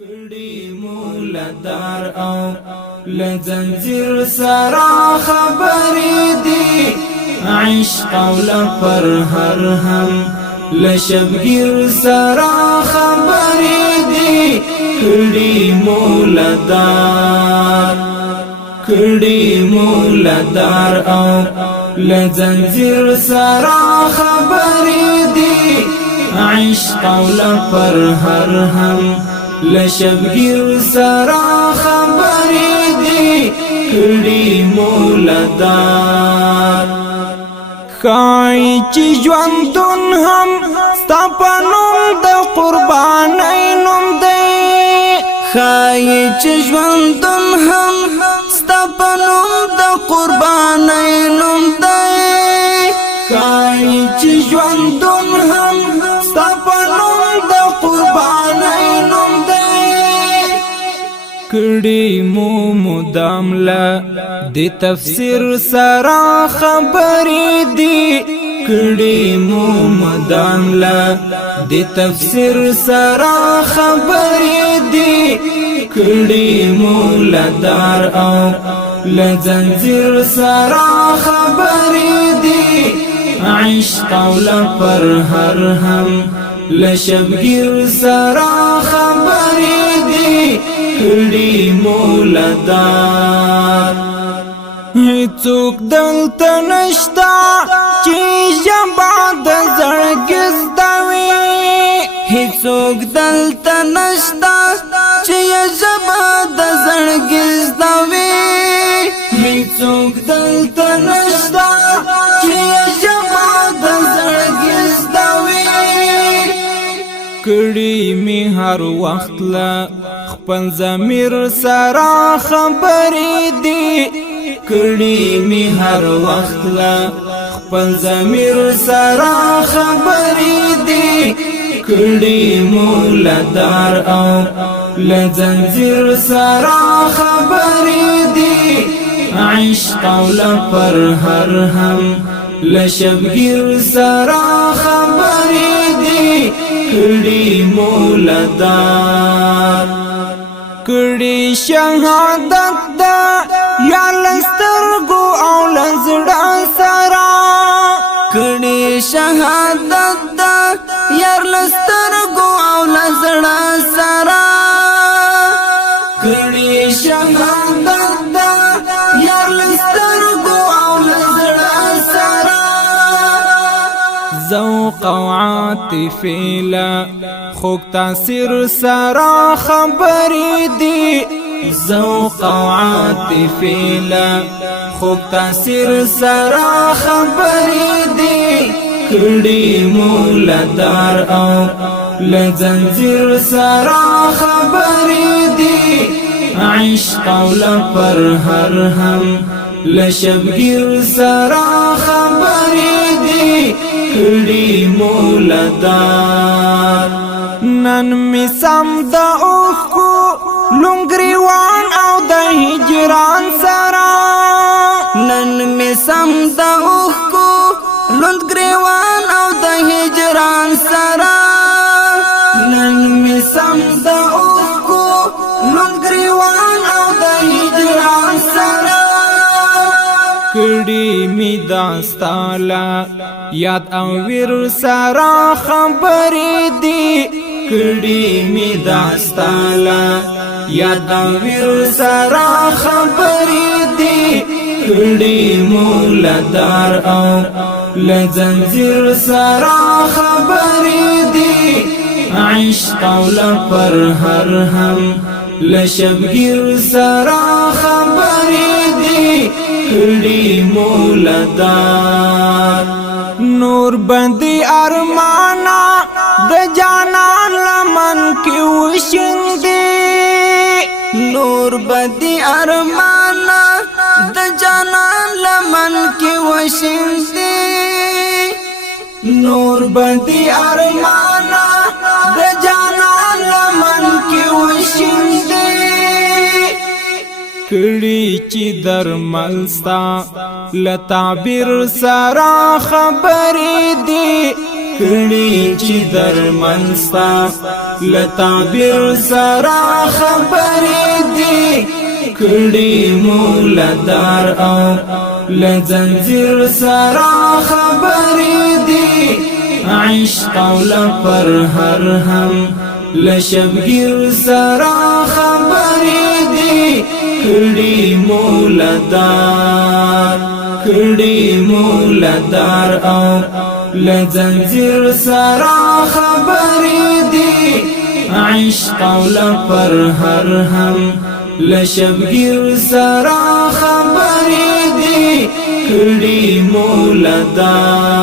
کړي مولدار او لزنجیر سرا خبرې دي عشق او لپر هر هم لشبگیر سرا خبرې دي کړي مولدار او لزنجیر سرا خبرې دي عشق او لپر هر هم لشبگیر سرا خبرې دي کړي مولدار خای چې ژوندون هم ستا په نوم د قربانۍ نوم دی خای چې ژوندون هم ستا په نوم د قربانۍ نوم دی خای چې ژوندون هم ستا په نوم د قربانۍ نوم دی کړي مو مدام لا د تفسیر سره خبرې دي کړي مو مدام لا د تفسیر سره خبرې دي کړي مولدار او لزنجیر سره خبرې دي عشق او لپر هر هم لشبگیر سرا خبرې دي کړي مولدار هیڅوک دلته نشتا چې ژبه د زړګي زده وي هیڅوک دلته نشتا چې ژبه د زړګي زده وي هیڅوک دلته نشتا چې ژبه د زړګي زده وي کړي می هر وخت لا خپل ضمیر سره خبرې دي کړي می هر وخت لا خپل ضمیر سره خبرې دي کړي مولدار او لزنجیر سره خبرې دي عشق او لپر هر هم لشبگیر سره خبرې دي کړي مولدار کړي شهادت دا یا لسترګو او لزړه سره کړي شهادت دا یا لسترګو او لزړه سره کړي شهادت دا یا لسترګو او لزړه سره ذوق او عاطفه لا خوږ تاثیر سره خبرې دي ذوق او عاطفه لا خوږ تاثیر سره خبرې دي کړي مولدار او لزنجیر سره خبرې دي عشق او لپر هر هم لشبگیر سره خبرې دي کړي مولدار نن می سم د اوخو لونګریوان او د هجران سره نن می سم د اوخو لونګریوان او د هجران سره نن می سم د اوخو لونګریوان او د هجران سره کړي می داستالا یاد او ویر سره خبرې دي کړي می داستالا یاد او ویر سره خبرې دي کړي مولدار او لزنجیر سره خبرې دي عشق او لپر هر هم لشبگیر سره خبرې دي کړي مولدار نور بندي ارمانا د جانان لمن کې وشندې نور بندي ارمانا د جانان لمن کې وشندې نور بندي ارمانا د جانان لمن کې وشندې کړي چې درملستا لتعبیر سره خبرې دي کړي چې درمنستا لتعبیر سرا خبرې دي کړي مولدار او لزنجیر سرا خبرې دي عشق او لپر هر هم لشبگیر سرا خبرې دي کړي مولدار او لزنجیر سرا خبرې دي عشق او لپر هر هم لشبگیر سرا خبرې دي کړي مولدار